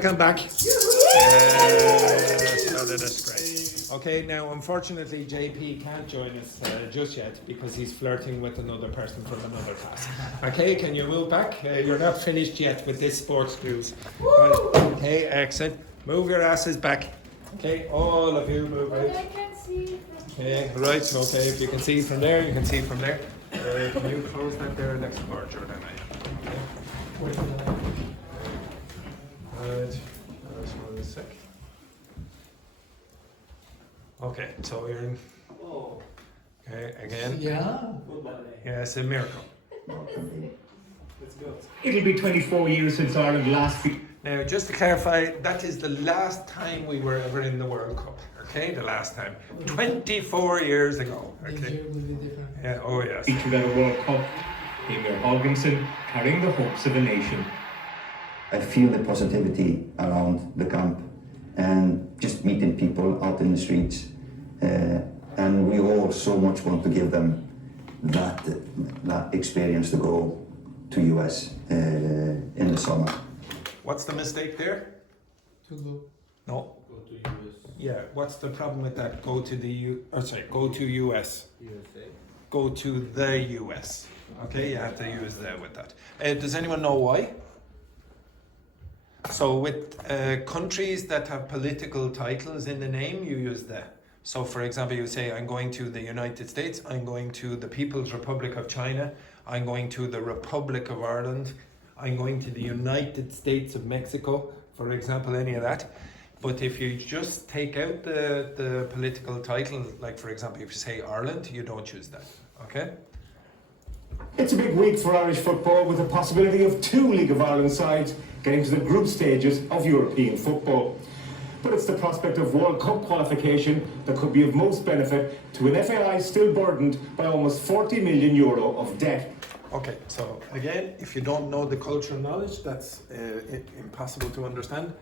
Come back. Yes, well, that's great. Okay, now unfortunately JP can't join us just yet because he's flirting with another person from another class. Okay, can you move back? You're not finished yet with this sports schools. Right. Okay, excellent. Move your asses back. Okay, all of you move out. I can't see. Okay, right, okay, if you can see from there, you can see from there. Can you close that there next door, Jordan? Okay. Right, just one sec. Okay, so you're in. Okay, again. Yeah. Yeah, it's a miracle. Let's go. It'll be 24 years since Ireland last beat. Now, just to clarify, that is the last time we were ever in the World Cup. Okay, the last time. 24 years ago. This Okay. year will be different. Yeah, oh yes. Featured at a World Cup. Emir Hogginson carrying the hopes of a nation. I feel the positivity around the camp and just meeting people out in the streets. And we all so much want to give them that experience to go to US in the summer. What's the mistake there? To go. No. Go to US. Yeah, what's the problem with that? Go to go to US. USA. Go to the US. Okay, you have to use the with that. Does anyone know why? So with countries that have political titles in the name, you use the. So for example, you say, I'm going to the United States, I'm going to the People's Republic of China, I'm going to the Republic of Ireland, I'm going to the United States of Mexico, for example, any of that. But if you just take out the political title, like for example, if you say Ireland, you don't use that, okay? It's a big week for Irish football with the possibility of 2 League of Ireland sides getting to the group stages of European football. But it's the prospect of World Cup qualification that could be of most benefit to an FAI still burdened by almost €40 million of debt. Okay, so again, if you don't know the cultural knowledge, that's impossible to understand.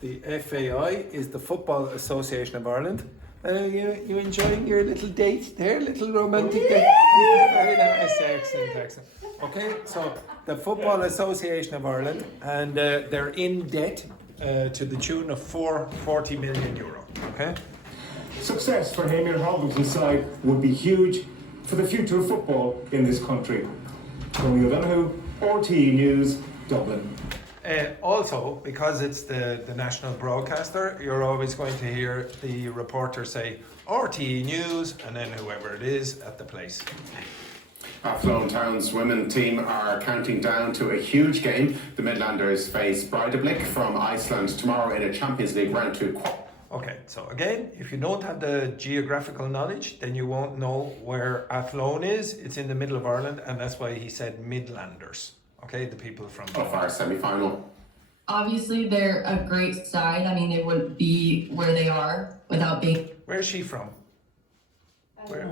The FAI is the Football Association of Ireland. You enjoying your little date there, little romantic date? Very nice, excellent, excellent. Okay, so the Football Association of Ireland, and they're in debt to the tune of €40 million. Okay. Success for Emir Hogginson's side would be huge for the future of football in this country. Tony O'Donoghue, RTE News, Dublin. Also, because it's the national broadcaster, you're always going to hear the reporter say RTE News and then whoever it is at the place. Athlone Town's women team are counting down to a huge game. The Midlanders face Breidablik from Iceland tomorrow in a Champions League round 2. Okay, so again, if you don't have the geographical knowledge, then you won't know where Athlone is. It's in the middle of Ireland, and that's why he said Midlanders. Okay, the people from Of our semi-final. Obviously, they're a great side. I mean, they wouldn't be where they are without being. Where is she from? Where?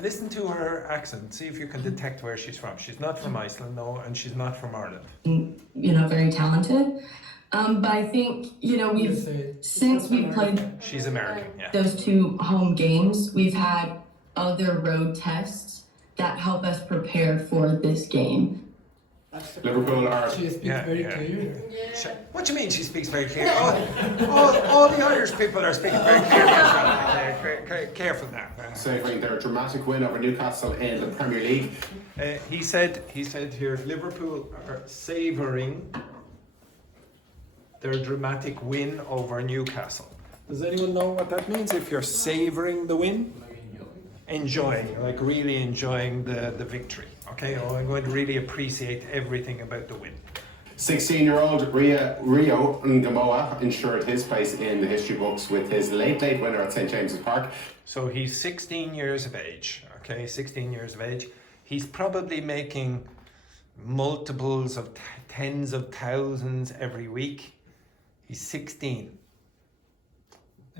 Listen to her accent. See if you can detect where she's from. She's not from Iceland, no, and she's not from Ireland. Very talented. But I think, since we've played She's American, yeah. those 2 home games, we've had other road tests that help us prepare for this game. Liverpool are... She speaks very clear. What do you mean she speaks very clearly? All the Irish people are speaking very clearly as well. Careful now. savouring their dramatic win over Newcastle in the Premier League. He said here, Liverpool are savouring their dramatic win over Newcastle. Does anyone know what that means? If you're savouring the win? Enjoying, like really enjoying the victory. Okay, I'm going to really appreciate everything about the win. 16-year-old Rio Ngamoa ensured his place in the history books with his late winner at St James's Park. So he's 16 years of age, okay, 16 years of age. He's probably making multiples of tens of thousands every week. He's 16.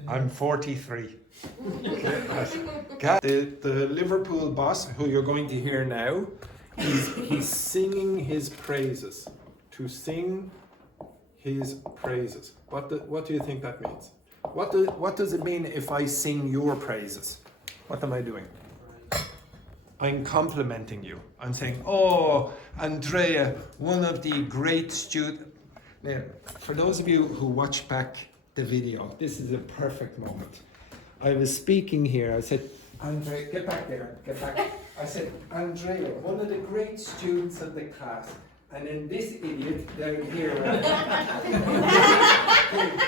I'm 43. The Liverpool boss, who you're going to hear now, he's singing his praises. To sing his praises. What do you think that means? What does it mean if I sing your praises? What am I doing? I'm complimenting you. I'm saying, oh, Andrea, one of the great students. Now, for those of you who watch back the video, this is a perfect moment. I was speaking here, I said, Andre, get back there, get back. I said, Andrea, one of the great students of the class, and then this idiot down here.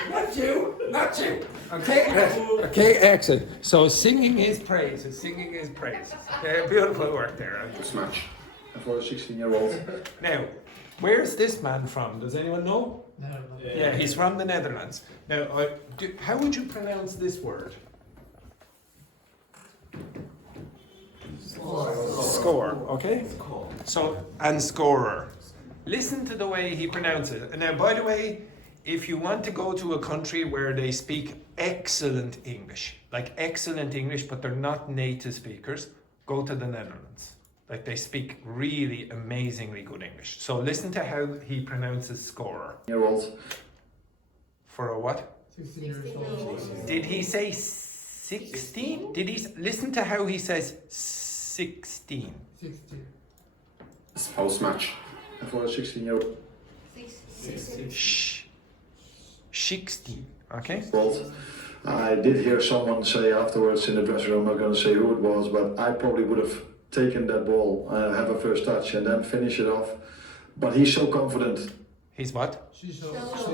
Not you, not you. Okay, excellent. So singing his praises, singing his praises. Beautiful work there. Smash. For a 16-year-old. Now, where's this man from? Does anyone know? No. Yeah, he's from the Netherlands. Now, how would you pronounce this word? Score, okay? So, and scorer. Listen to the way he pronounces it. And now, by the way, if you want to go to a country where they speak excellent English, like excellent English, but they're not native speakers, go to the Netherlands. Like they speak really amazingly good English. So listen to how he pronounces scorer. Year-old. For a what? 16 years old. Did he say 16? Did he listen to how he says 16? 16. Post-match. For a 16-year-old. Shh. 16. Okay? I did hear someone say afterwards in the dressing room, I'm not going to say who it was, but I probably would have taken that ball, have a first touch and then finish it off. But he's so confident. He's what? She's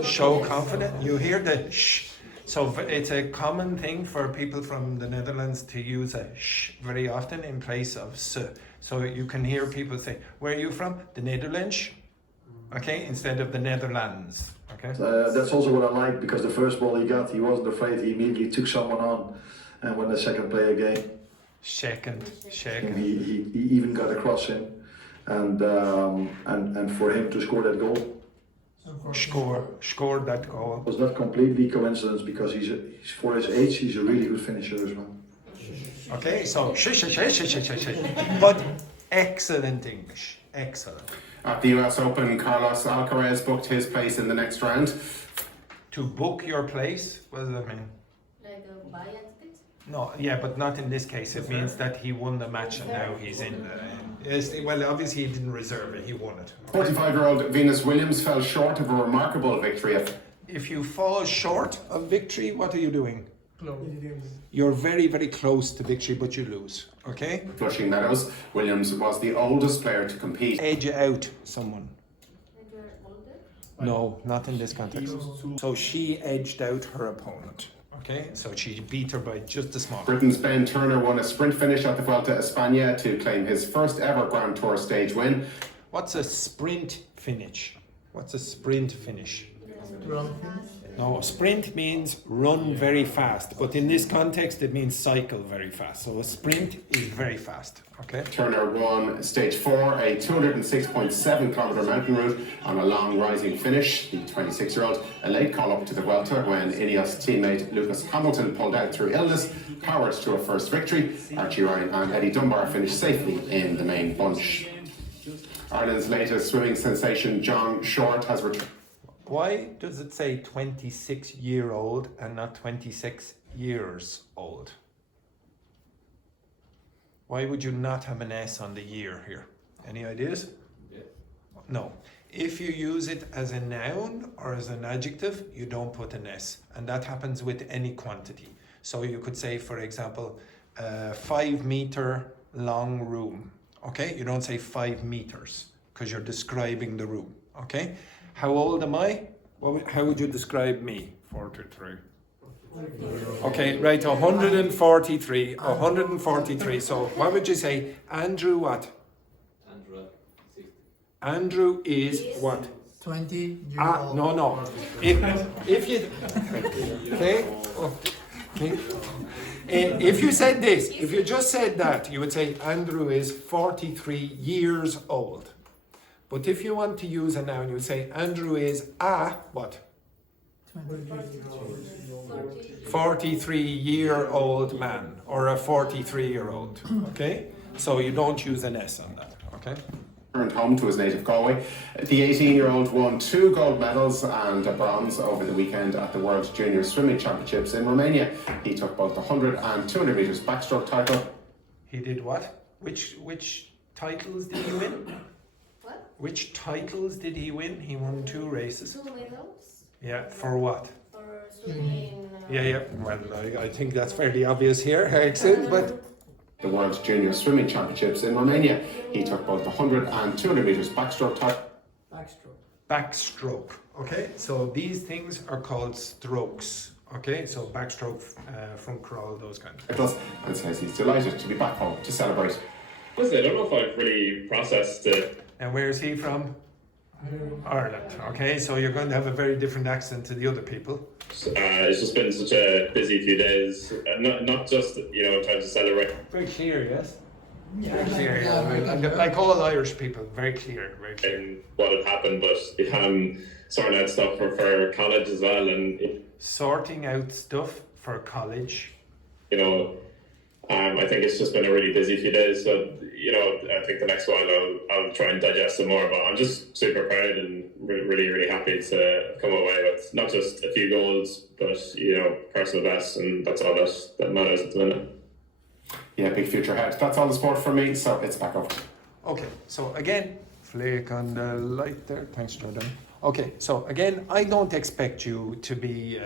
So confident. You hear the shh. So it's a common thing for people from the Netherlands to use a shh very often in place of s. So you can hear people say, where are you from? The Netherlands. Okay, instead of the Netherlands. Okay. That's also what I like, because the first ball he got, he wasn't afraid. He immediately took someone on, and when the second player came, Second. he even got across him, and for him to score that goal Scored that goal. was not completely coincidence, because he's for his age, he's a really good finisher as well. Okay, so but excellent English. Excellent. At the US Open, Carlos Alcaraz booked his place in the next round. To book your place, what does that mean? Like a buy a ticket? No, yeah, but not in this case. It means that he won the match and now he's in the... Yes, well, obviously he didn't reserve it, he won it. 45-year-old Venus Williams fell short of a remarkable victory. If you fall short of victory, what are you doing? close. You're very, very close to victory, but you lose, okay? Flushing Meadows, Williams was the oldest player to compete. Edge out someone. And you're older? No, not in this context. So she edged out her opponent, okay? So she beat her by just a small. Britain's Ben Turner won a sprint finish at the Vuelta a España to claim his first ever Grand Tour stage win. What's a sprint finish? What's a sprint finish? Run. No, sprint means run very fast, but in this context it means cycle very fast. So a sprint is very fast, okay? Turner won stage 4, a 206.7 kilometre mountain route on a long rising finish. The 26-year-old, a late call up to the Vuelta when Ineos teammate Lewis Hamilton pulled out through illness, powered to a first victory. Archie Ryan and Eddie Dunbar finished safely in the main bunch. Ireland's latest swimming sensation, John Short, has returned. Why does it say 26-year-old and not 26 years old? Why would you not have an S on the year here? Any ideas? Yeah. No. If you use it as a noun or as an adjective, you don't put an S. And that happens with any quantity. So you could say, for example, 5 meter long room. Okay? You don't say 5 meters because you're describing the room. Okay? How old am I? How would you describe me? 43. Okay, right, 143. 143. So what would you say? Andrew what? Andrew is what? 20 years old. No. If you... Okay? Okay. If you said this, if you just said that, you would say Andrew is 43 years old. But if you want to use a noun, you would say Andrew is a what? 43-year-old man or a 43-year-old. Okay? So you don't use an S on that. Okay? Returned home to his native Galway. The 18-year-old won 2 gold medals and a bronze over the weekend at the World Junior Swimming Championships in Romania. He took both the 100 and 200 metres backstroke title. He did what? Which titles did he win? What? which titles did he win? He won 2 races. 2 medals Yeah, for what? for swimming. Yeah. Well, I think that's fairly obvious here, Excellent, but The World Junior Swimming Championships in Romania. He took both the 100 and 200 metres backstroke title. backstroke. Okay, so these things are called strokes. Okay, so backstroke, front crawl, those kind of things. And says he's delighted to be back home to celebrate. Listen, I don't know if I've really processed it. And where is he from? Ireland. Okay, so you're going to have a very different accent to the other people. It's just been such a busy few days. Not just, trying to celebrate. Very clear, yes? Yeah, Very clear, yeah. like all Irish people, very clear, very clear. And what had happened, but sorting out stuff for college as well, and Sorting out stuff for college. I think it's just been a really busy few days. So I think the next while I'll try and digest some more. But I'm just super proud and really happy to come away with not just a few goals, but personal best, and that's all that matters at the minute. Yeah, big future ahead. That's all the sport for me, so it's back up. Okay, so again, flick on the light there. Thanks, Jordan. Okay, so again, I don't expect you to be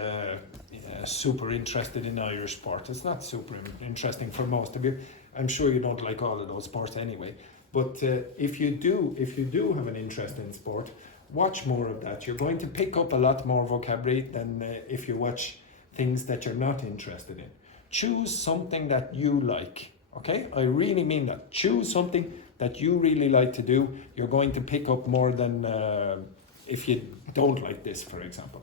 super interested in Irish sport. It's not super interesting for most of you. I'm sure you don't like all of those sports anyway. But if you do have an interest in sport, watch more of that. You're going to pick up a lot more vocabulary than if you watch things that you're not interested in. Choose something that you like. Okay, I really mean that. Choose something that you really like to do. You're going to pick up more than if you don't like this, for example.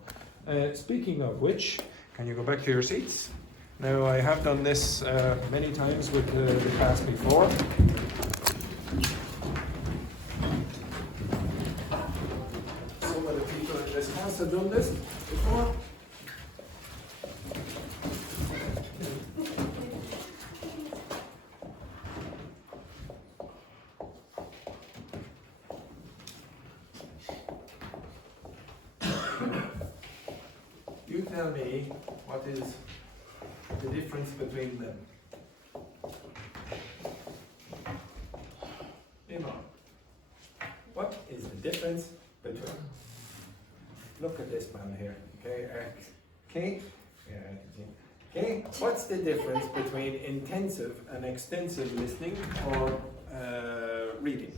Speaking of which, can you go back to your seats? Now, I have done this many times with the class before. Some of the people in this class have done this before. You tell me what is the difference between them. Imam, what is the difference between? Look at this man here. Okay. Okay. What's the difference between intensive and extensive listening or reading?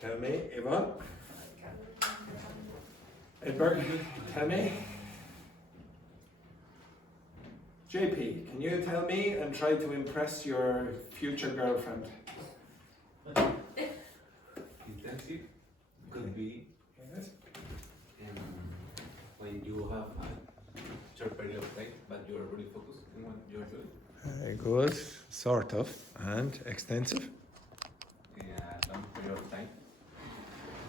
Tell me, Ivan. Edward, tell me. JP, can you tell me and try to impress your future girlfriend? Intensive could be Yes. when you have a short period of time, but you are really focused on what you're doing. Good, sort of, and extensive. In a long period of time.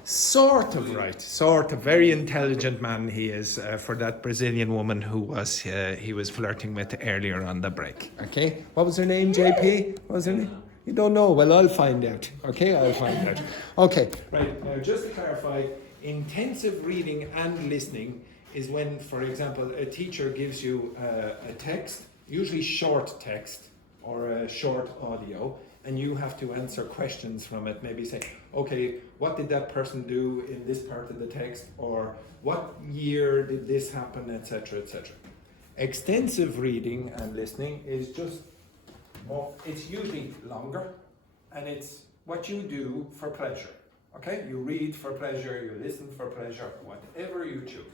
Sort of right, sort of. Very intelligent man he is for that Brazilian woman who was he was flirting with earlier on the break. Okay, what was her name? JP? What was her name? You don't know? Well, I'll find out. Okay, I'll find out. Okay, right. Now, just to clarify, intensive reading and listening is when, for example, a teacher gives you a text, usually short text or a short audio, and you have to answer questions from it. Maybe say, okay, what did that person do in this part of the text, or what year did this happen, etc., etc. Extensive reading and listening is just more, it's usually longer, and it's what you do for pleasure. Okay, you read for pleasure, you listen for pleasure, whatever you choose.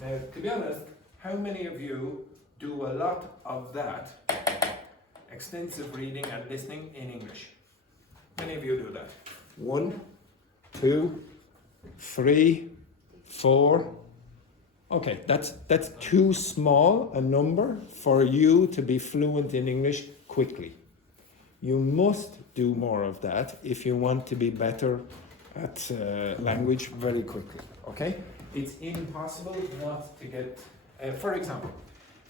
Now, to be honest, how many of you do a lot of that? Extensive reading and listening in English. Many of you do that. 1, 2, 3, 4. Okay, that's too small a number for you to be fluent in English quickly. You must do more of that if you want to be better at language very quickly. Okay, it's impossible not to get. For example,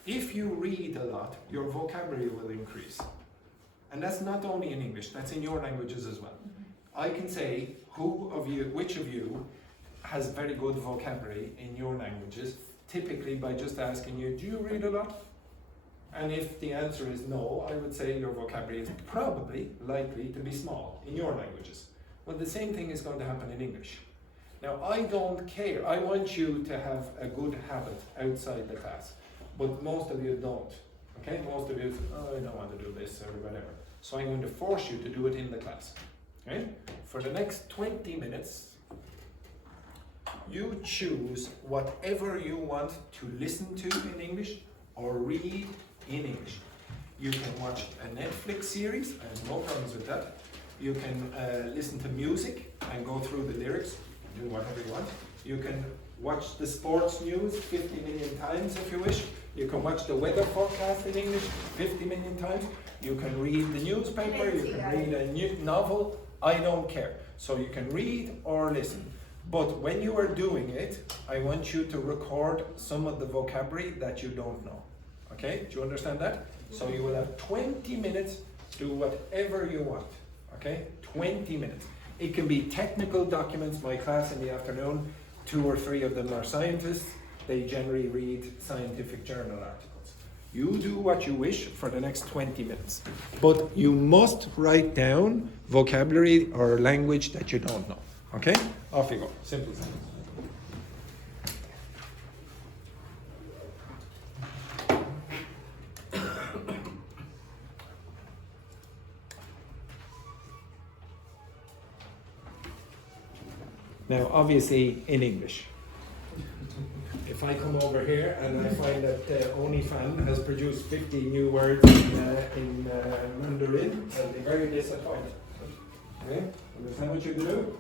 if you read a lot, your vocabulary will increase. And that's not only in English, that's in your languages as well. I can say which of you has very good vocabulary in your languages, typically by just asking you, do you read a lot? And if the answer is no, I would say your vocabulary is probably likely to be small in your languages. Well, the same thing is going to happen in English. Now, I don't care. I want you to have a good habit outside the class, but most of you don't. Okay, most of you say, oh, I don't want to do this or whatever. So I'm going to force you to do it in the class. Okay? For the next 20 minutes, you choose whatever you want to listen to in English or read in English. You can watch a Netflix series, I have no problems with that. You can listen to music and go through the lyrics, do whatever you want. You can watch the sports news 50 million times if you wish. You can watch the weather forecast in English 50 million times. You can read the newspaper, you can read a new novel, I don't care. So you can read or listen. But when you are doing it, I want you to record some of the vocabulary that you don't know. Okay, do you understand that? So you will have 20 minutes, do whatever you want. Okay, 20 minutes. It can be technical documents. My class in the afternoon, 2 or 3 of them are scientists. They generally read scientific journal articles. You do what you wish for the next 20 minutes. But you must write down vocabulary or language that you don't know. Okay? Off you go. Simple sentence. Now, obviously, in English. If I come over here and I find that OnlyFan has produced 50 new words in Mandarin, I'll be very disappointed. Okay? Understand what you do?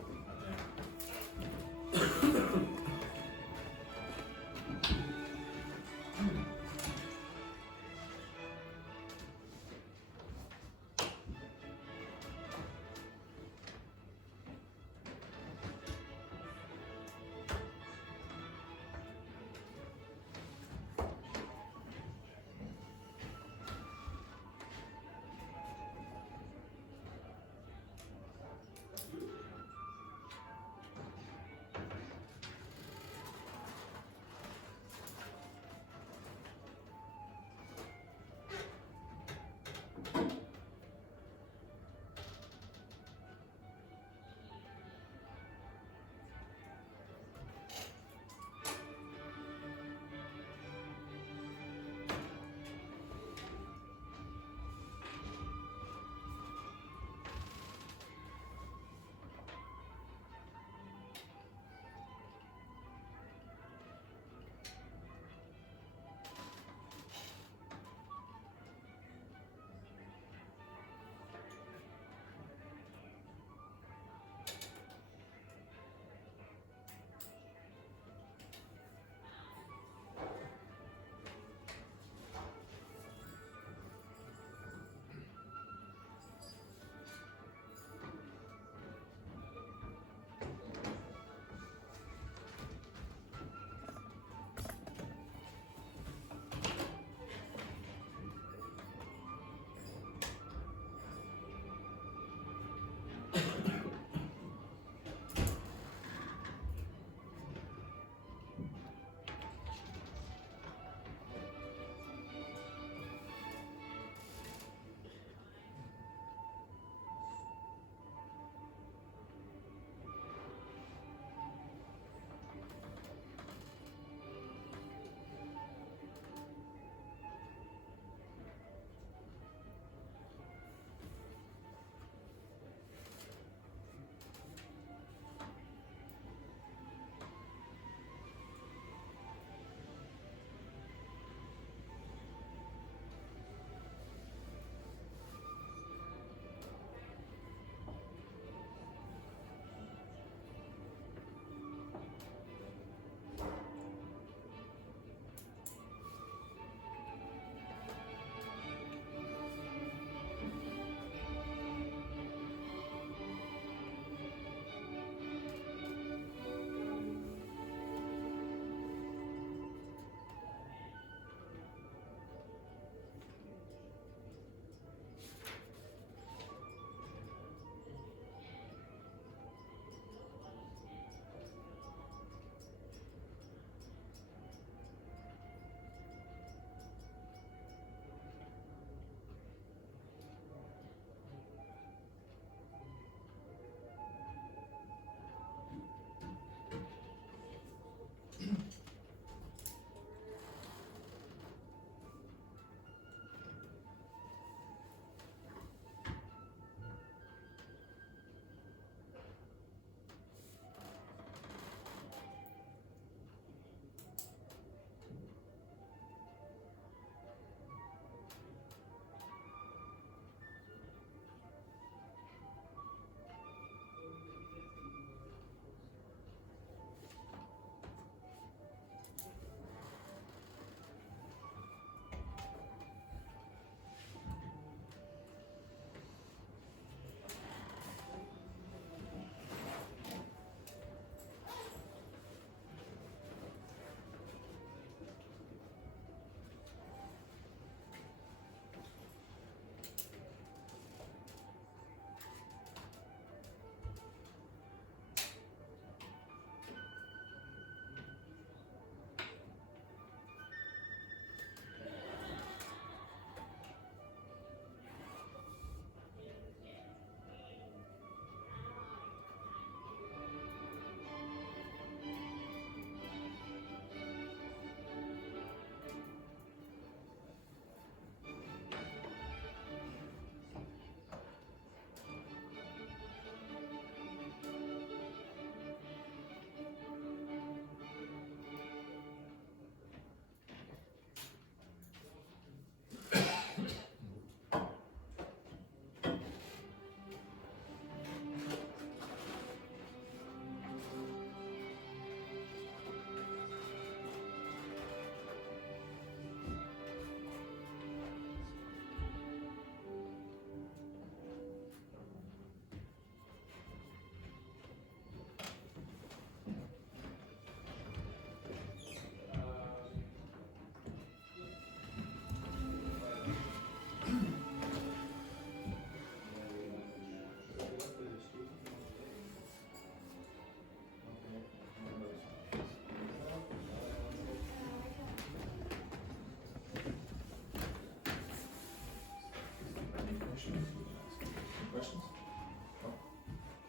Questions?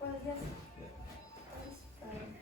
Well, yes. Yeah. That's fine.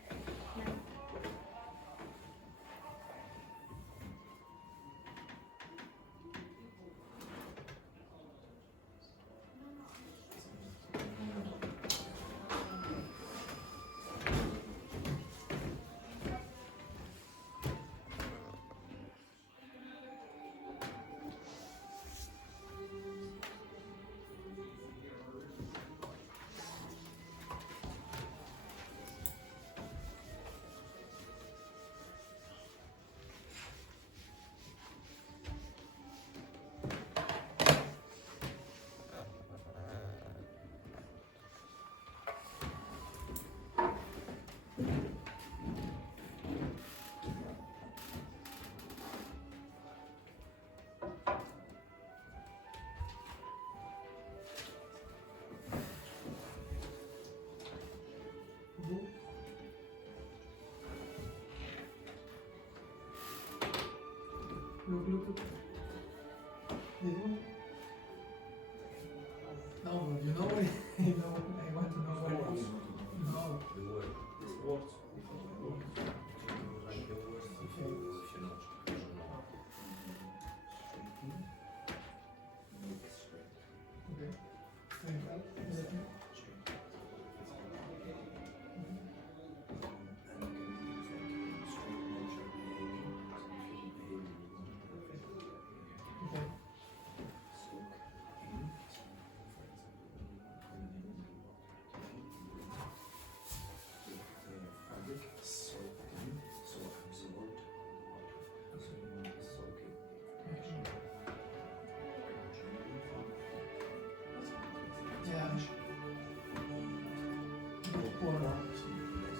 No. Look. This one? No, you know what? You know, I want to know what it is. No. The word. This words. Like the words. If you know. Okay. Stand up. Listen. Okay. Yeah. Water. It's English.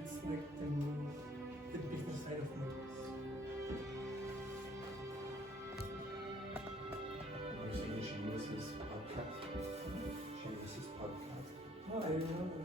It's like the business side of me. You're saying Seamus's podcast? Seamus's podcast? Oh, I remember.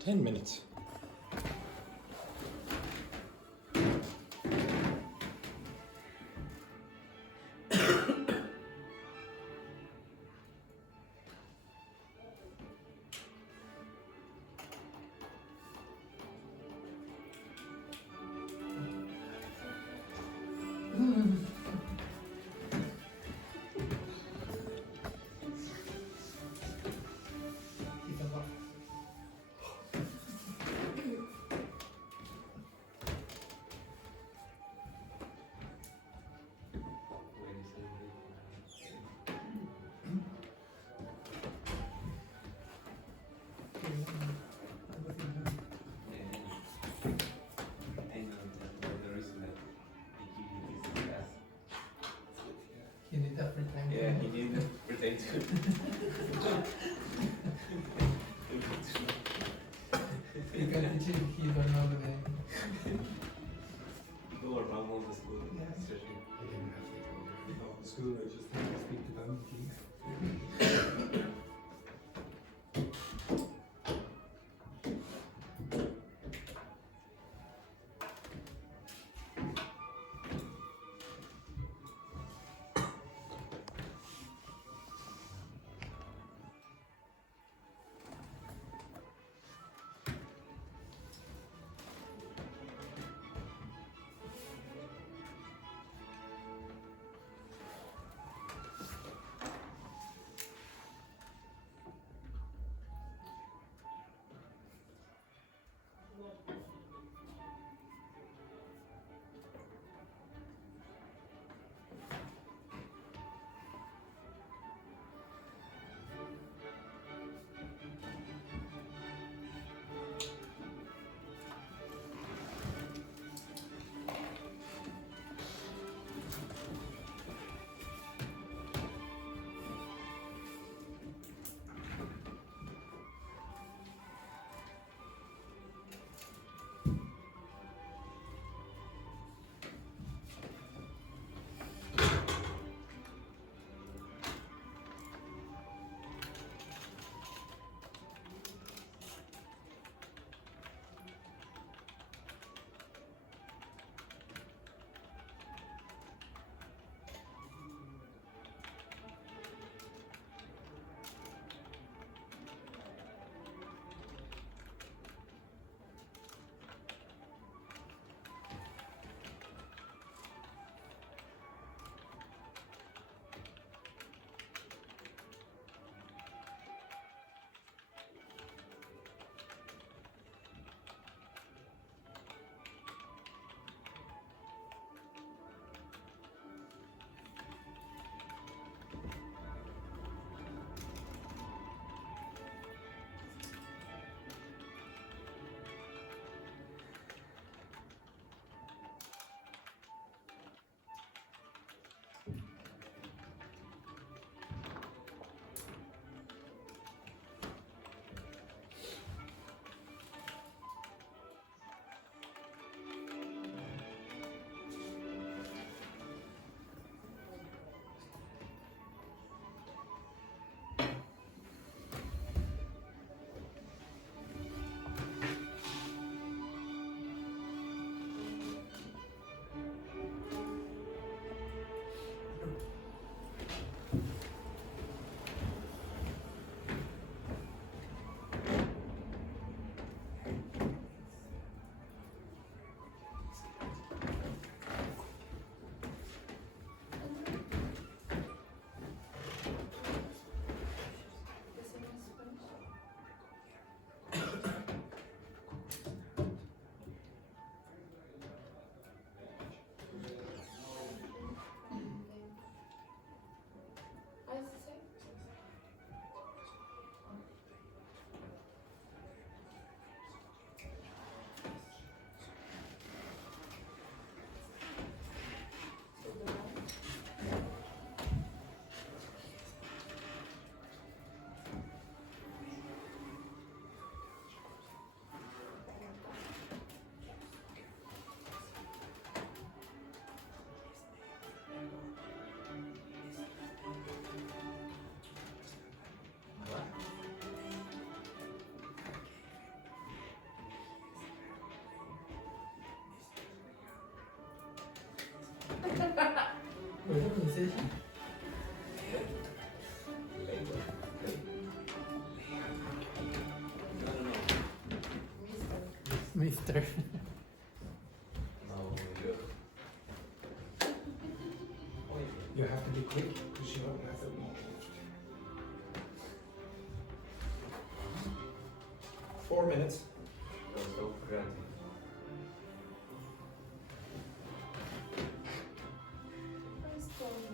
10 minutes. Keep it up. You need that for time. Yeah, he did pretend to. You can teach him, he don't know the name. Go around all the school, Yes. especially. I didn't have to go to school, I just had to speak to them, please. Mister. Now you. You have to be quick because you don't have that much. 4 minutes. You're so creative. Where's Dogme?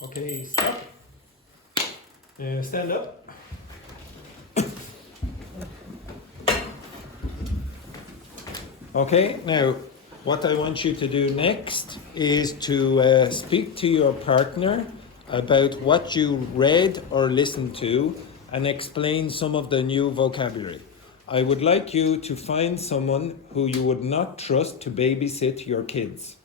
Okay, stop. Stand up. Okay, now what I want you to do next is to speak to your partner about what you read or listened to and explain some of the new vocabulary. I would like you to find someone who you would not trust to babysit your kids.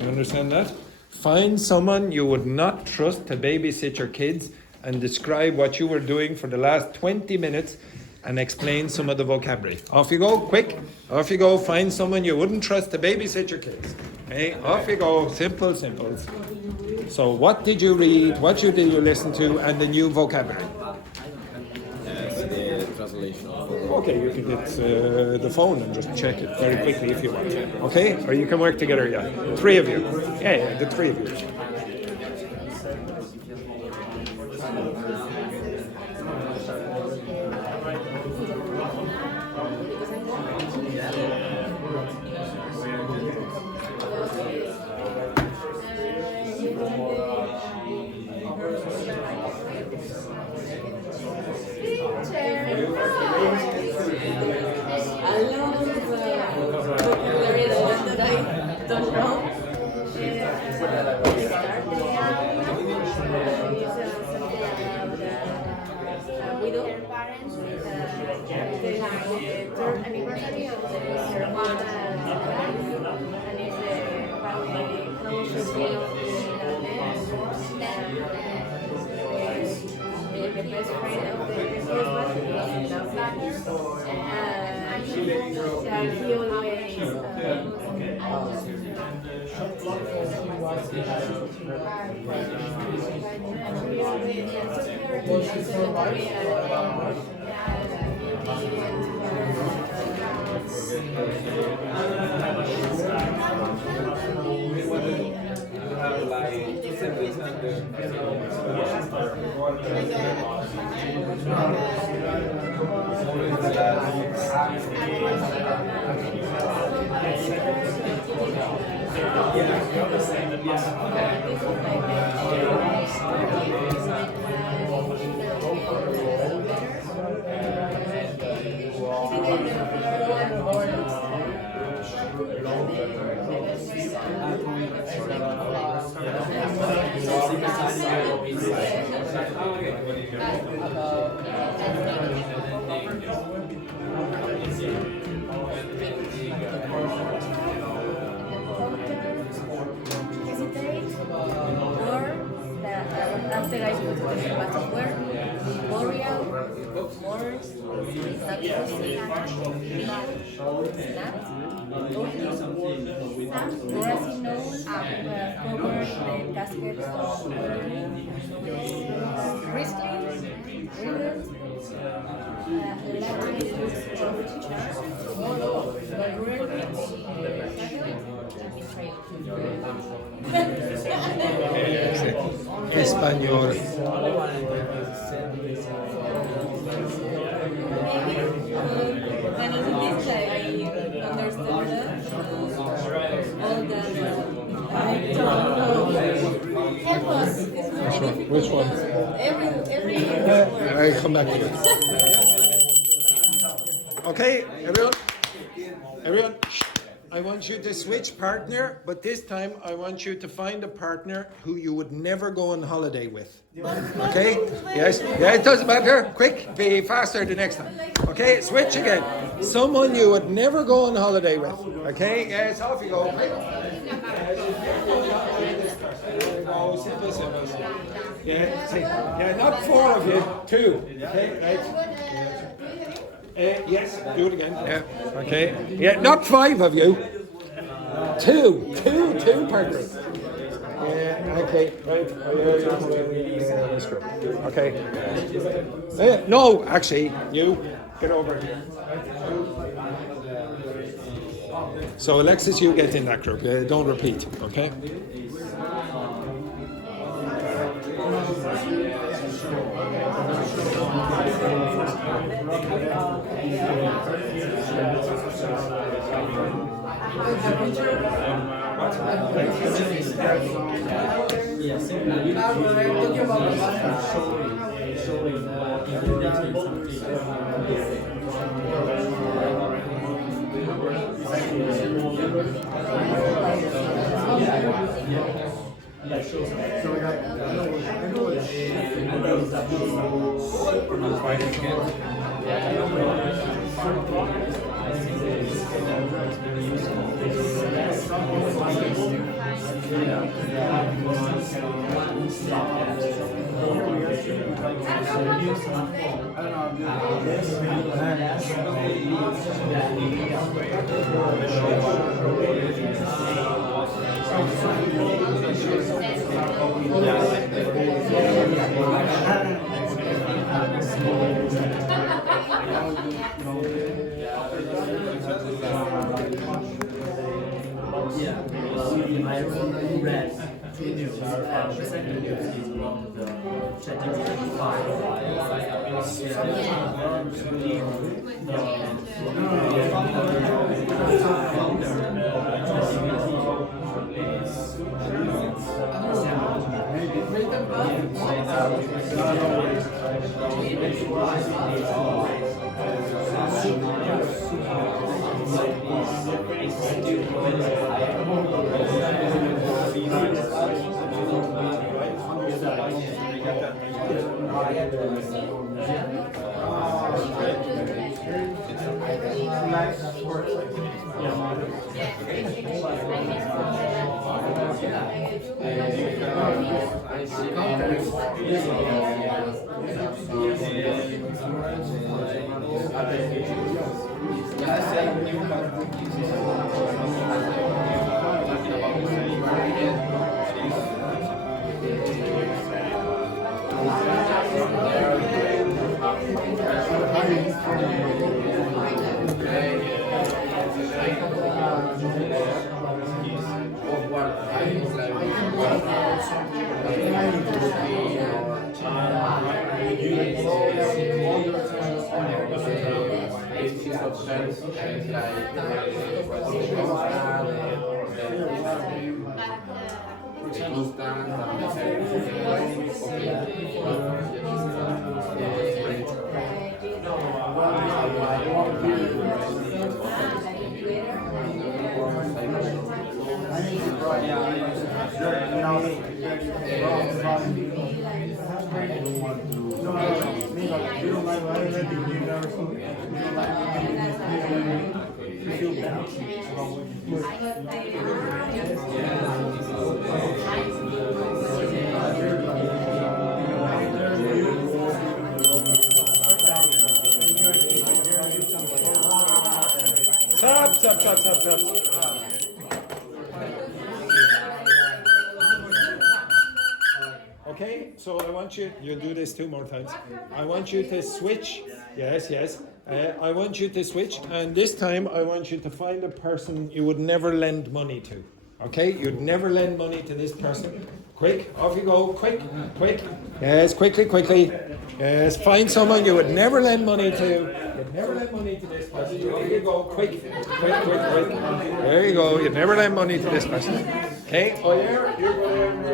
You understand that? Find someone you would not trust to babysit your kids and describe what you were doing for the last 20 minutes and explain some of the vocabulary. Off you go, quick. Off you go. Find someone you wouldn't trust to babysit your kids. Okay, off you go. Simple, simple. So what did you read? What did you listen to? And the new vocabulary. The translation. Okay, you can get the phone and just check it very quickly if you want. Okay? Or you can work together, yeah. 3 of you. Yeah, the 3 of you. Español. Which one? I come back to you. Okay, everyone, I want you to switch partner, but this time I want you to find a partner who you would never go on holiday with. Okay? Yes? Yeah, it doesn't matter. Quick, be faster the next time. Okay, switch again. Someone you would never go on holiday with. Okay? Yes, off you go. Simple. Yeah, not 4 of you, 2. Okay, right? Yes, do it again. Yeah. Okay. Yeah, not 5 of you. 2 partners. Yeah. Okay. Right. Okay. No, actually, you get over here. So Alexis, you get in that group. Don't repeat. Okay. Stop. Okay, so I want you do this 2 more times. I want you to switch. Yes. I want you to switch, and this time I want you to find a person you would never lend money to. Okay, you'd never lend money to this person. Quick, off you go, quick. Yes, quickly. Yes, find someone you would never lend money to. You'd never lend money to this person. Off you go, quick. There you go, you'd never lend money to this person. Okay, oh yeah, you're going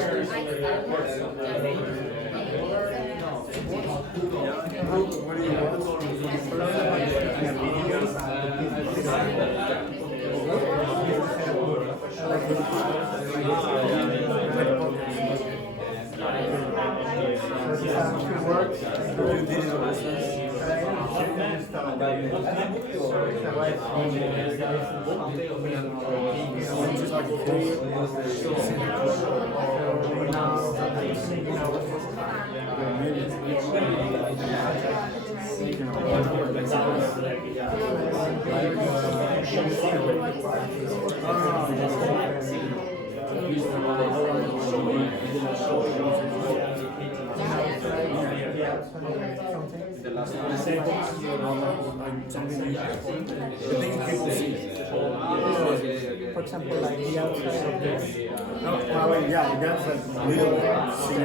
For example, like the outside of this. Yeah, that's like real scene.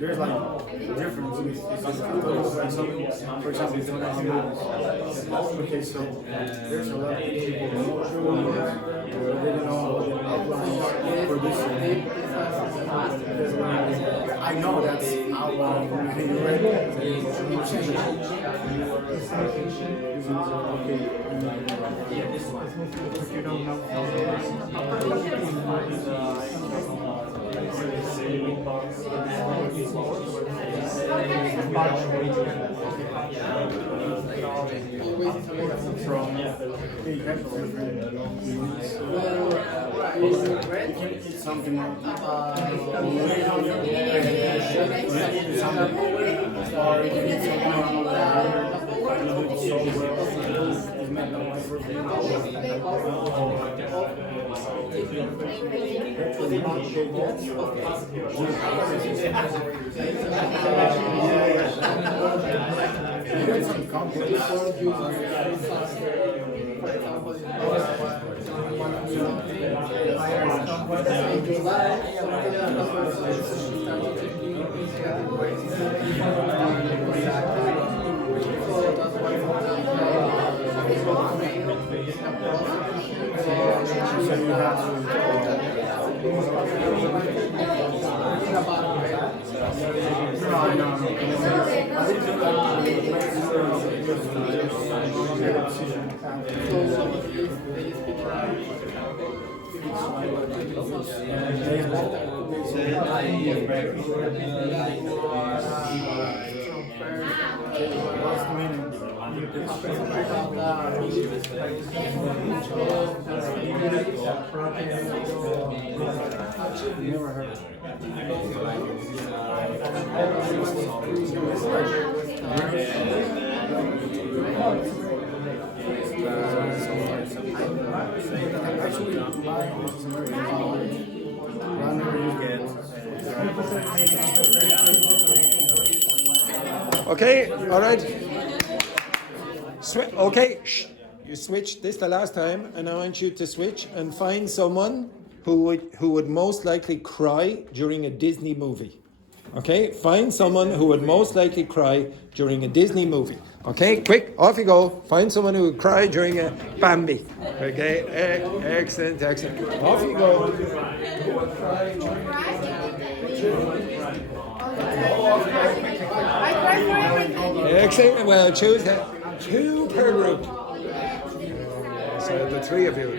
There's like differences. For example, okay, so there's a lot of people who they don't know outlines for this. I know that's Something never heard. Okay, all right. Okay, shh. You switched this the last time, and I want you to switch and find someone who would most likely cry during a Disney movie. Okay, find someone who would most likely cry during a Disney movie. Okay, quick, off you go. Find someone who would cry during a Bambi. Okay, excellent, excellent. Off you go. Excellent. Well, choose that. 2 per group. So the 3 of you.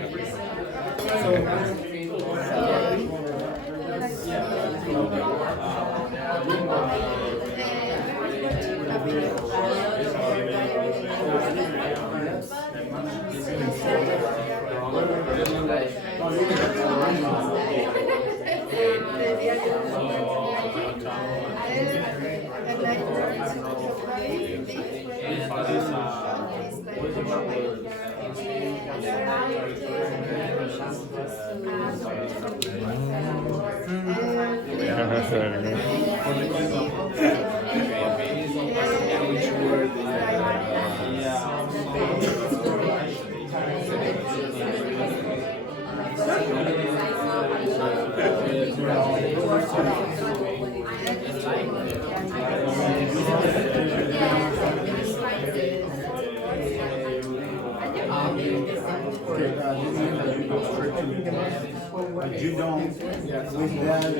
You don't, with that,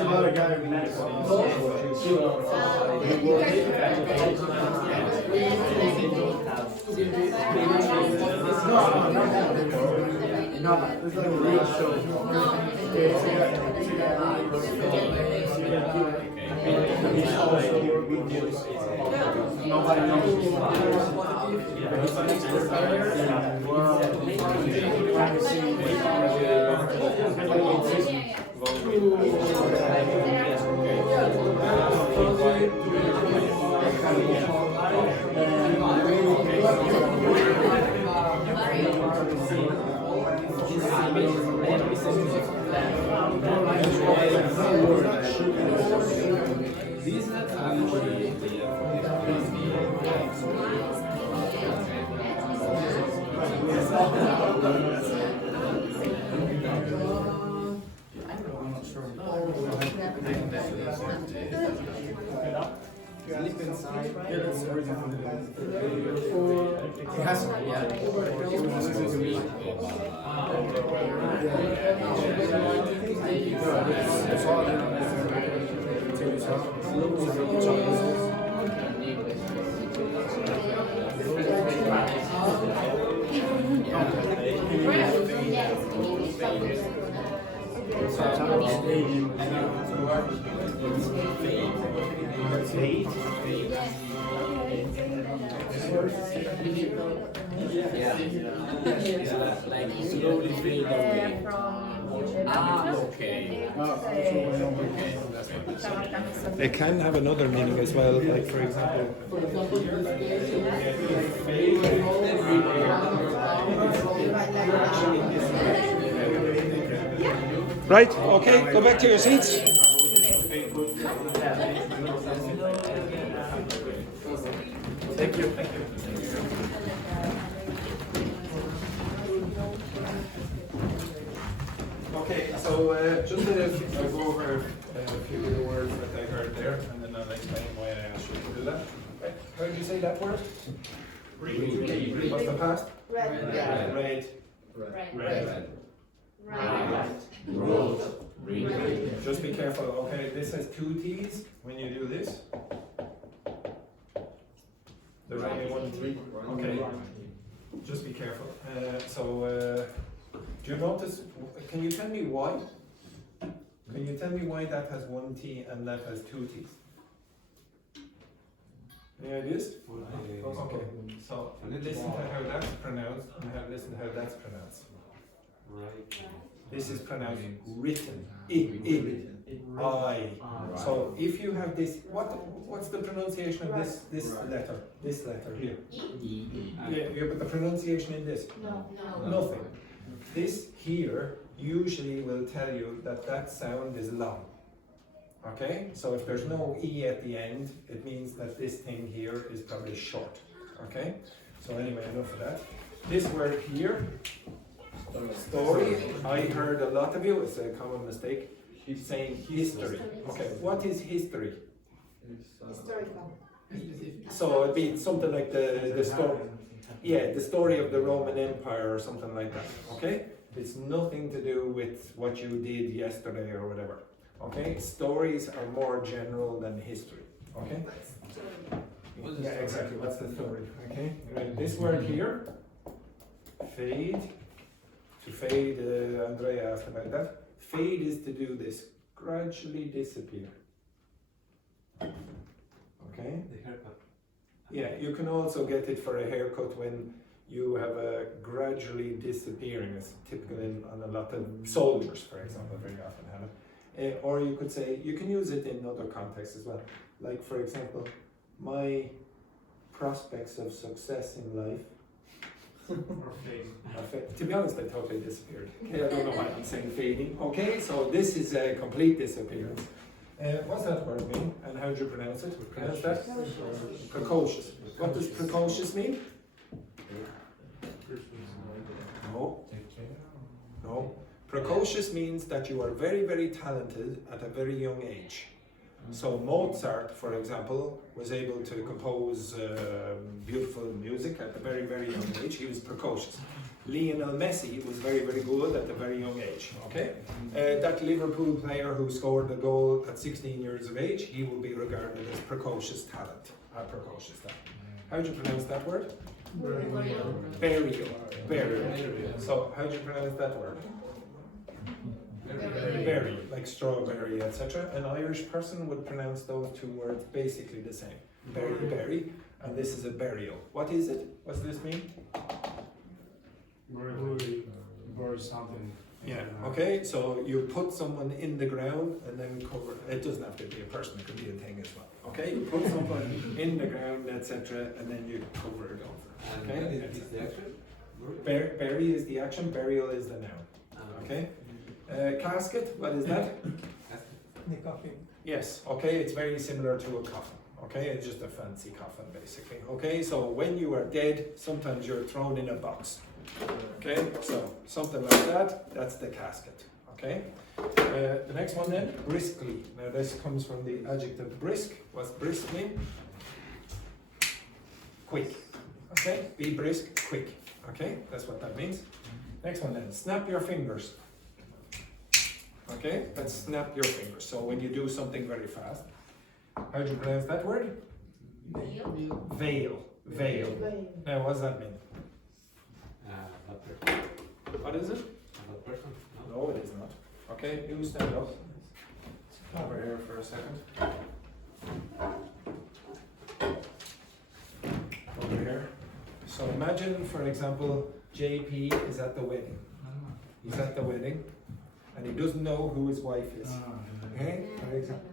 Another guy who no, it's like a real show. Nobody It can have another meaning as well, like for example. Right, okay, go back to your seats. Thank you. Okay, so just I'll go over a few of the words that I heard there, and then I'll explain why I asked you to do that. Right. How did you say that word? Read. What's the past? Red. Red. Red. Just be careful, okay? This has two T's when you do this. There's only one T. Okay. Just be careful. Do you notice? Can you tell me why? Can you tell me why that has one T and that has two T's? Any ideas? Okay. So listen to how that's pronounced and listen to how that's pronounced. This is pronounced written. I. So if you have this, what's the pronunciation of this letter? This letter here. Yeah, but the pronunciation in this? No. Nothing. This here usually will tell you that that sound is long. Okay? So if there's no E at the end, it means that this thing here is probably short. Okay? So anyway, enough of that. This word here, story, I heard a lot of you, it's a common mistake, saying history. Okay, what is history? Historical. So it'd be something like the story. Yeah, the story of the Roman Empire or something like that. Okay? It's nothing to do with what you did yesterday or whatever. Okay? Stories are more general than history. Okay? Yeah, exactly. What's the story? Okay? Right. This word here, fade. To fade, Andrea asked about that. Fade is to do this. Gradually disappear. Okay? The haircut. Yeah, you can also get it for a haircut when you have a gradually disappearing. It's typical on a lot of soldiers, for example, very often have it. Or you could say, you can use it in other contexts as well. Like, for example, my prospects of success in life. To be honest, I totally disappeared. Okay, I don't know why I'm saying fading. Okay, so this is a complete disappearance. What's that word mean, and how do you pronounce it? Pronounce that? Precocious. What does precocious mean? No. Precocious means that you are very, very talented at a very young age. So Mozart, for example, was able to compose beautiful music at a very, very young age. He was precocious. Lionel Messi was very, very good at a very young age. Okay, that Liverpool player who scored a goal at 16 years of age, he will be regarded as precocious talent. How do you pronounce that word? Burial. So how do you pronounce that word? Berry, like strawberry, etc. An Irish person would pronounce those two words basically the same. Berry, and this is a burial. What is it? What's this mean? Bury something. Yeah, okay, so you put someone in the ground and then cover, it doesn't have to be a person, it could be a thing as well. Okay, you put someone in the ground, etc., and then you cover it over. Okay, Is the action? Bury is the action, burial is the noun. Okay, casket, what is that? The coffin. Yes, okay, it's very similar to a coffin. Okay, it's just a fancy coffin basically. Okay, so when you are dead, sometimes you're thrown in a box. Okay, so something like that, that's the casket. Okay, the next one then, briskly. Now this comes from the adjective brisk. What's brisk mean? Quick. Okay, be brisk, quick. Okay, that's what that means. Next one then, snap your fingers. Okay, let's snap your fingers. So when you do something very fast, how do you pronounce that word? Veil. Now what does that mean? What is it? No, it is not. Okay, you stand up. Over here for a second. Over here. So imagine, for example, JP is at the wedding. He's at the wedding, and he doesn't know who his wife is. Okay, for example.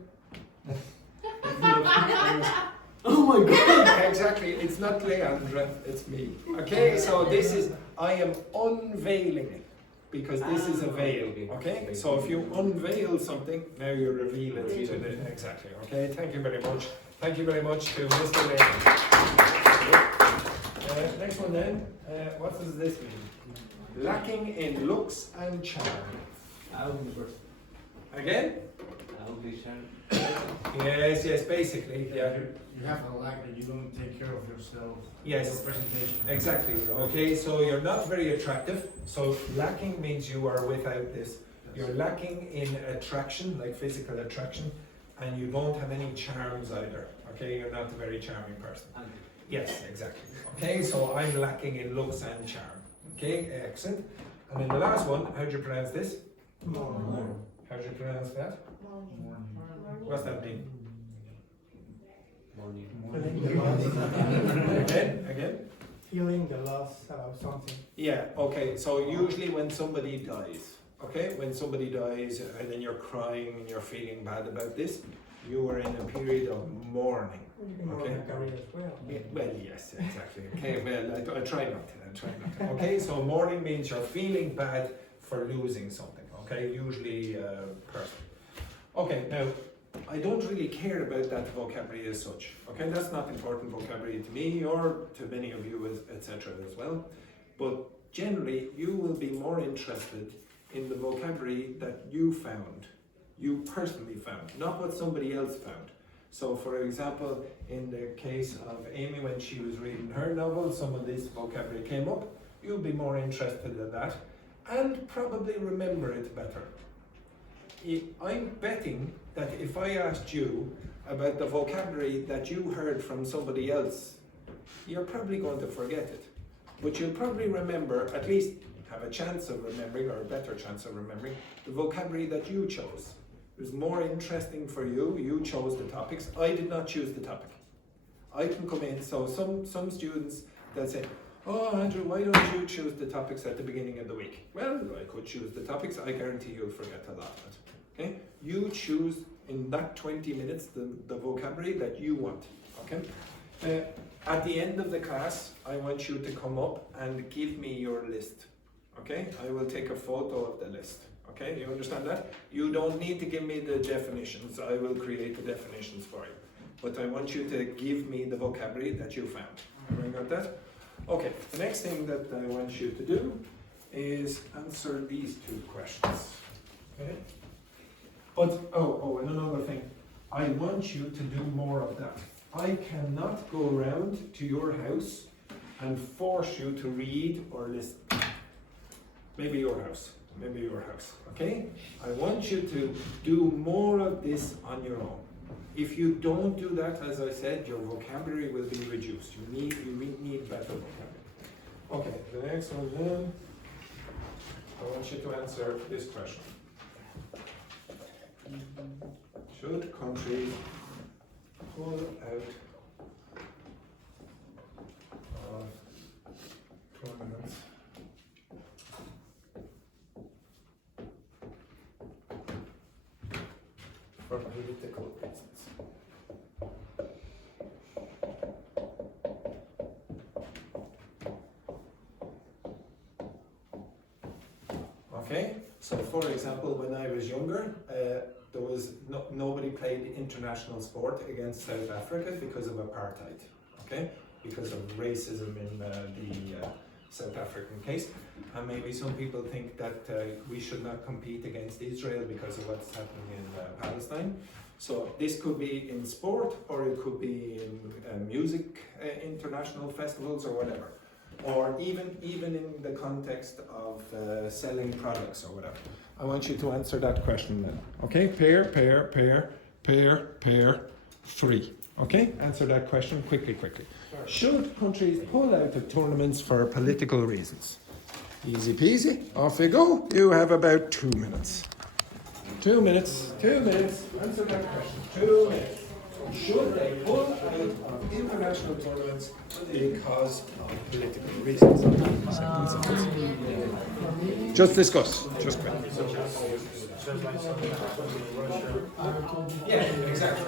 Oh my God! Exactly, it's not Leandra, it's me. Okay, so this is, I am unveiling it, because this is a veil. Okay, so if you unveil something, now you reveal it to the, exactly. Okay, thank you very much. Thank you very much to Mr. Leandra. Next one then, what does this mean? Lacking in looks and charm. Again? Yes, basically, yeah. You have to lack that you don't take care of yourself. Yes, your presentation. exactly. Okay, so you're not very attractive. So lacking means you are without this. You're lacking in attraction, like physical attraction, and you don't have any charms either. Okay, you're not a very charming person. Yes, exactly. Okay, so I'm lacking in looks and charm. Okay, excellent. And then the last one, how do you pronounce this? How do you pronounce that? What's that mean? Again? Feeling the loss about something. Yeah, okay, so usually when somebody dies, okay, when somebody dies and then you're crying and you're feeling bad about this, you are in a period of mourning. Okay? Yeah, well, yes, exactly. Okay, well, I try not to. Okay, so mourning means you're feeling bad for losing something, okay, usually a person. Okay, now, I don't really care about that vocabulary as such. Okay, that's not important vocabulary to me or to many of you, etc. as well. But generally, you will be more interested in the vocabulary that you found, you personally found, not what somebody else found. So, for example, in the case of Amy, when she was reading her novel, some of this vocabulary came up. You'll be more interested in that and probably remember it better. I'm betting that if I asked you about the vocabulary that you heard from somebody else, you're probably going to forget it. But you'll probably remember, at least have a chance of remembering, or a better chance of remembering, the vocabulary that you chose. It was more interesting for you, you chose the topics. I did not choose the topic. I can come in, so some students, they'll say, oh, Andrew, why don't you choose the topics at the beginning of the week? Well, I could choose the topics. I guarantee you'll forget a lot of it. Okay? You choose in that 20 minutes the vocabulary that you want. Okay? At the end of the class, I want you to come up and give me your list. Okay? I will take a photo of the list. Okay? You understand that? You don't need to give me the definitions. I will create the definitions for you. But I want you to give me the vocabulary that you found. Everyone got that? Okay, the next thing that I want you to do is answer these two questions. Okay? But, and another thing, I want you to do more of that. I cannot go around to your house and force you to read or listen. maybe your house, okay? I want you to do more of this on your own. If you don't do that, as I said, your vocabulary will be reduced. You need better vocabulary. Okay, the next one then, I want you to answer this question. Should countries pull out of tournaments for political reasons? Okay, so for example, when I was younger, there was nobody played international sport against South Africa because of apartheid, okay? Because of racism in the South African case. And maybe some people think that we should not compete against Israel because of what's happening in Palestine. So this could be in sport, or it could be in music, international festivals or whatever. Or even in the context of selling products or whatever. I want you to answer that question then. Okay, pair, 3. Okay, answer that question quickly. Should countries pull out of tournaments for political reasons? Easy peasy, off you go. You have about 2 minutes. 2 minutes. Answer that question. 2 minutes. Should they pull out of international tournaments because of political reasons? Just discuss. Just quick. Yeah, exactly.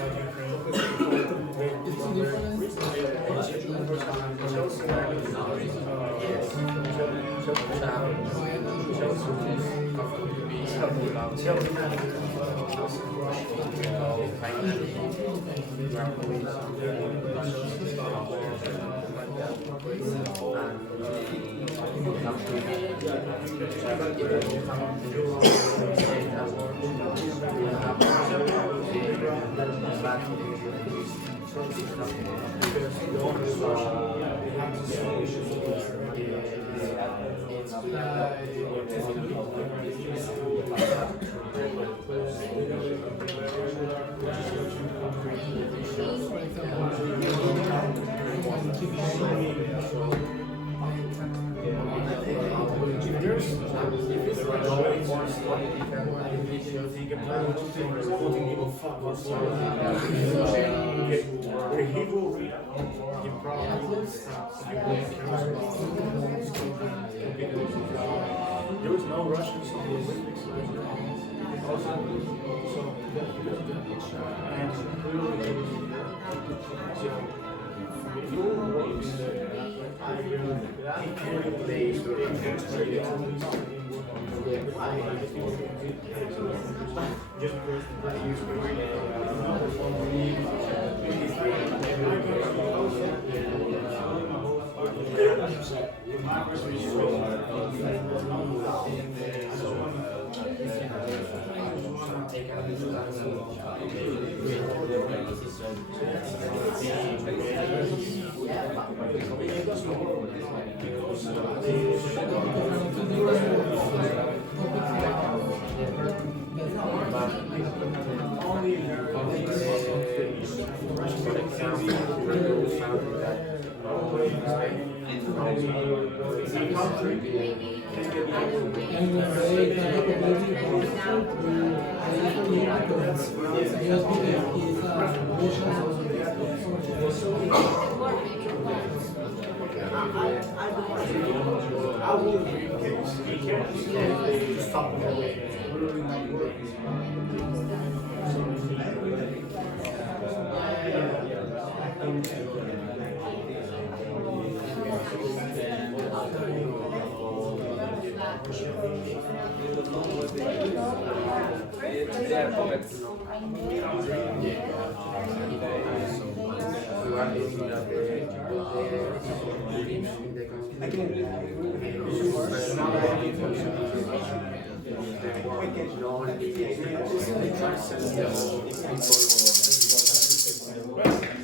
There was no Russians on the Olympics.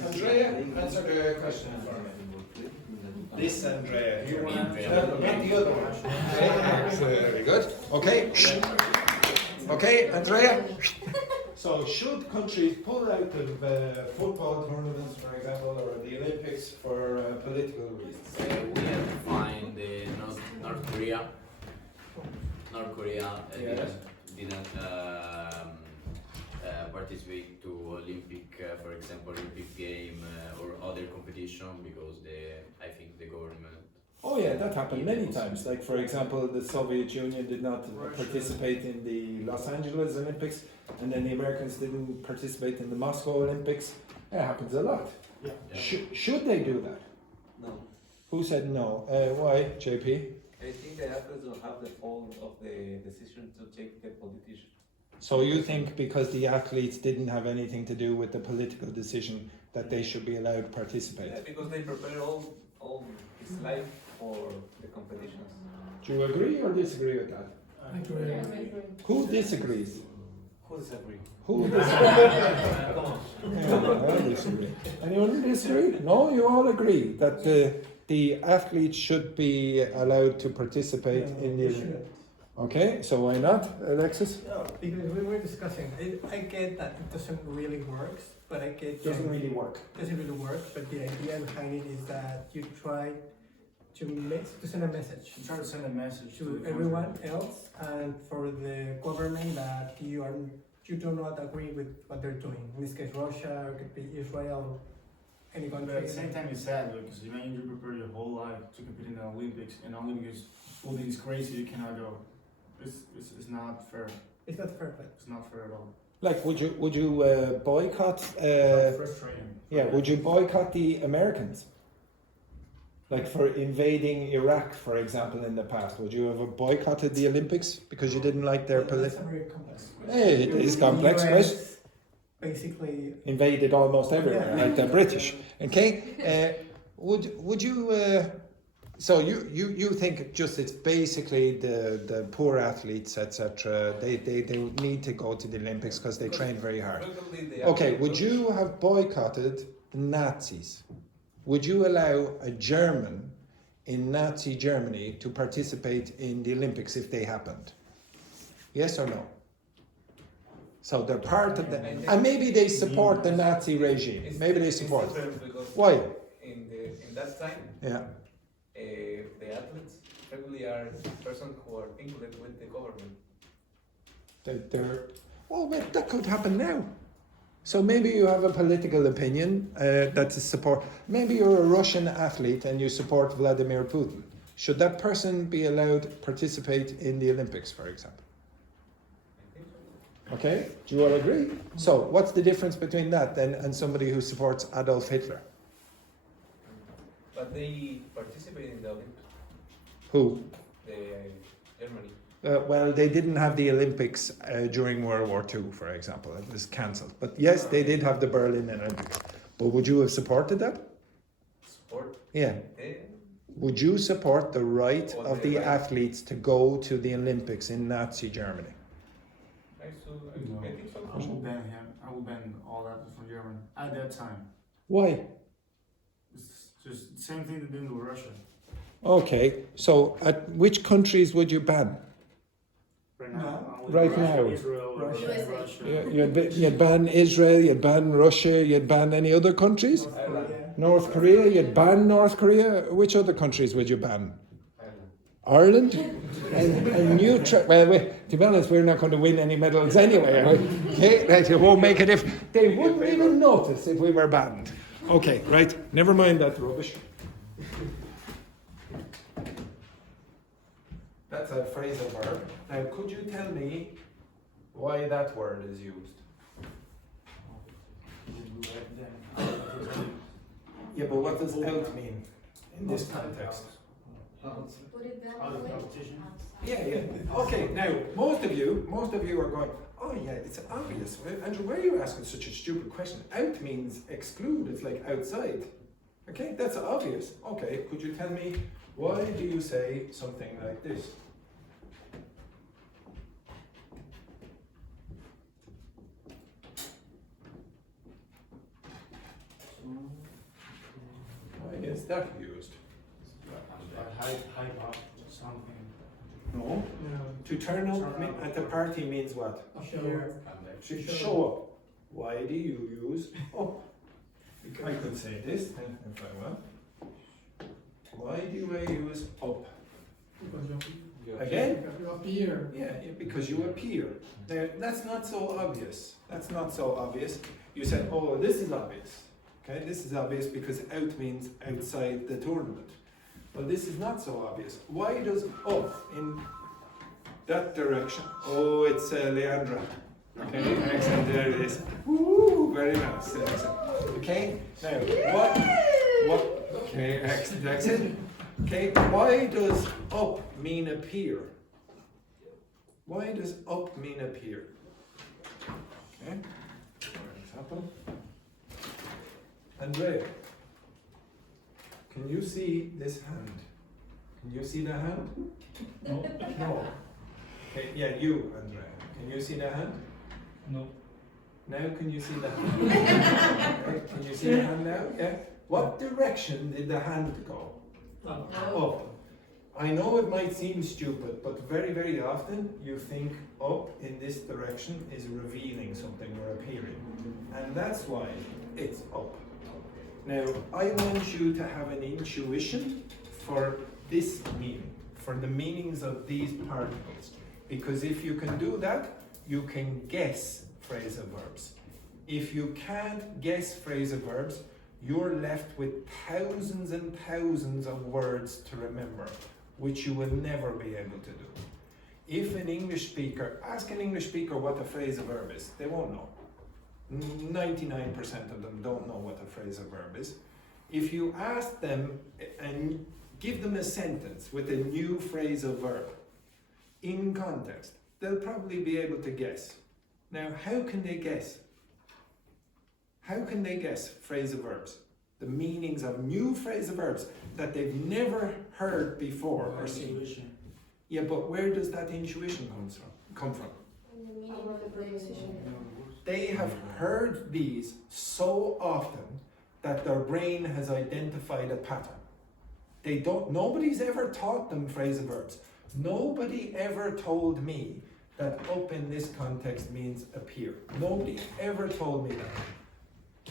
Andrea, answer the question for me. This Andrea here. Not the other one. Very good. Okay. Okay, Andrea. So, should countries pull out of football tournaments, for example, or the Olympics for political reasons? We have to find North Korea. North Korea didn't participate to Olympic, for example, Olympic game or other competition because I think the government. Oh yeah, that happened many times. Like for example, the Soviet Union did not participate in the Los Angeles Olympics, and then the Americans didn't participate in the Moscow Olympics. It happens a lot. Yeah. Should they do that? No. Who said no? Why, JP? I think the athletes will have the fault of the decision to take the politician. So you think because the athletes didn't have anything to do with the political decision that they should be allowed to participate? Yeah, because they prepare all his life for the competitions. Do you agree or disagree with that? I agree. Who disagrees? Who disagree? Who disagrees? Come on. I disagree. Anyone disagree? No, you all agree that the athletes should be allowed to participate in the Olympics. Okay, so why not, Alexis? No, because we were discussing, I get that it doesn't really work, but I get Doesn't really work. doesn't really work, but the idea behind it is that you try to send a message You try to send a message to everyone else and for the government that you do not agree with what they're doing. In this case, Russia, it could be Israel, any But country. at the same time, it's sad because you prepare your whole life to compete in the Olympics, and only because football is crazy, you cannot go. It's not fair. It's not fair play. It's not fair at all. Like, would you boycott? It's frustrating. Yeah, would you boycott the Americans? Like for invading Iraq, for example, in the past, would you have boycotted the Olympics because you didn't like their That's political? a very complex question. Hey, it is complex, The right? US basically, Invaded almost everywhere, Yeah. like the British. Okay, would you? So you think just it's basically the poor athletes, etc. They need to go to the Olympics because they train very hard. Okay, would you have boycotted the Nazis? Would you allow a German in Nazi Germany to participate in the Olympics if they happened? Yes or no? So they're part of the, and maybe they support the Nazi regime. Maybe they support. Why? In that time, Yeah. the athletes regularly are persons who are vinculed with the government. They're well, but that could happen now. So maybe you have a political opinion that is support. Maybe you're a Russian athlete and you support Vladimir Putin. Should that person be allowed to participate in the Olympics, for example? Okay, do you all agree? So what's the difference between that then and somebody who supports Adolf Hitler? But they participate in the Olympics. Who? Germany. Well, they didn't have the Olympics during World War II, for example. It was cancelled. But yes, they did have the Berlin Olympics. But would you have supported that? Support. Yeah. Would you support the right of the athletes to go to the Olympics in Nazi Germany? I think so. I will ban him. I will ban all athletes from Germany at that time. Why? It's just the same thing they're doing with Russia. Okay, so at which countries would you ban? Right now. Right now. Israel, Russia. You'd ban Israel, you'd ban Russia, you'd ban any other countries? North Korea, you'd ban North Korea. Which other countries would you ban? Ireland? And to be honest, we're not going to win any medals anyway. Okay, right, it won't make a difference. They wouldn't even notice if we were banned. Okay, right, never mind that rubbish. That's a phrasal verb. Now, could you tell me why that word is used? Yeah, but what does out mean in this context? Yeah. Okay, now, most of you are going, oh yeah, it's obvious. Andrew, why are you asking such a stupid question? Out means exclude, it's like outside. Okay, that's obvious. Okay, could you tell me why do you say something like this? Why is that used? Hype up something. No. To turn up at the party means what? To show up. Why do you use up? I could say this if I want. Why do I use up? Again? You appear. Yeah, because you appear. Now, that's not so obvious. That's not so obvious. You said, oh, this is obvious. Okay, this is obvious because out means outside the tournament. Well, this is not so obvious. Why does up in that direction? Oh, it's Leandra. Okay, excellent, there it is. Woo, very nice. Excellent. Okay, now, what, okay, excellent. Okay, why does up mean appear? Why does up mean appear? Okay, for example. Andrea, can you see this hand? Can you see the hand? No. No. Okay, yeah, you, Andrea. Can you see the hand? No. Now can you see the hand? Okay, can you see the hand now? Yeah. What direction did the hand go? Up. I know it might seem stupid, but very, very often you think up in this direction is revealing something or appearing. And that's why it's up. Now, I want you to have an intuition for this meaning, for the meanings of these particles. Because if you can do that, you can guess phrasal verbs. If you can't guess phrasal verbs, you're left with thousands and thousands of words to remember, which you will never be able to do. If an English speaker, ask an English speaker what a phrasal verb is, they won't know. 99% of them don't know what a phrasal verb is. If you ask them and give them a sentence with a new phrasal verb in context, they'll probably be able to guess. Now, how can they guess? How can they guess phrasal verbs? The meanings of new phrasal verbs that they've never heard before or seen. Yeah, but where does that intuition come from? They have heard these so often that their brain has identified a pattern. Nobody's ever taught them phrasal verbs. Nobody ever told me that up in this context means appear. Nobody ever told me that.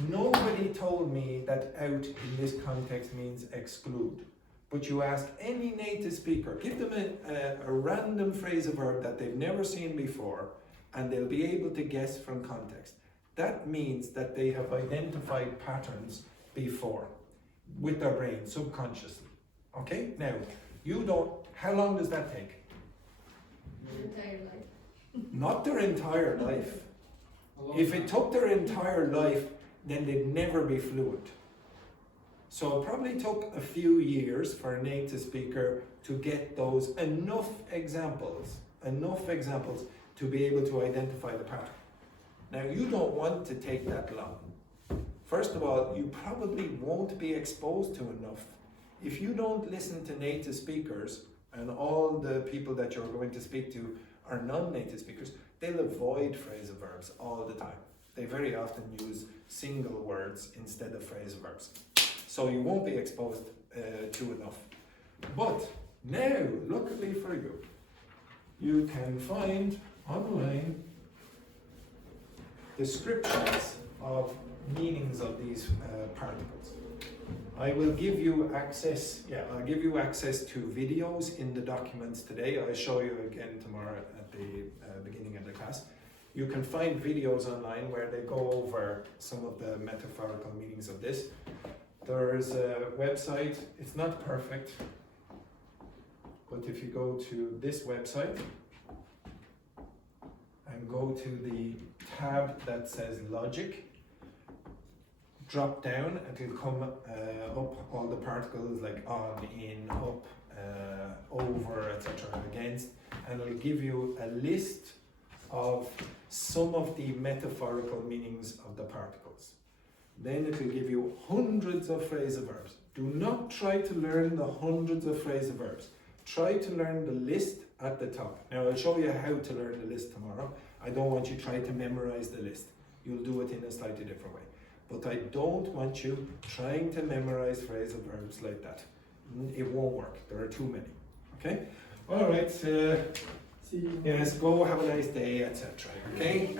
Nobody told me that out in this context means exclude. But you ask any native speaker, give them a random phrasal verb that they've never seen before, and they'll be able to guess from context. That means that they have identified patterns before with their brain, subconsciously. Okay? Now, how long does that take? Their entire life. Not their entire life. If it took their entire life, then they'd never be fluent. So it probably took a few years for a native speaker to get those enough examples to be able to identify the pattern. Now, you don't want to take that long. First of all, you probably won't be exposed to enough. If you don't listen to native speakers, and all the people that you're going to speak to are non-native speakers, they'll avoid phrasal verbs all the time. They very often use single words instead of phrasal verbs. So you won't be exposed to enough. But now, luckily for you, you can find online descriptions of meanings of these particles. I will give you access, I'll give you access to videos in the documents today. I'll show you again tomorrow at the beginning of the class. You can find videos online where they go over some of the metaphorical meanings of this. There's a website, it's not perfect, but if you go to this website and go to the tab that says logic, drop down and it'll come up all the particles like on, in, up, over, etc. against, and it'll give you a list of some of the metaphorical meanings of the particles. Then it will give you hundreds of phrasal verbs. Do not try to learn the hundreds of phrasal verbs. Try to learn the list at the top. Now I'll show you how to learn the list tomorrow. I don't want you to try to memorize the list. You'll do it in a slightly different way. But I don't want you trying to memorize phrasal verbs like that. It won't work. There are too many. Okay? All right. Yes, go have a nice day, etc. Okay.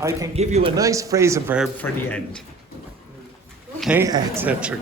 I can give you a nice phrasal verb for the end. Okay, etc.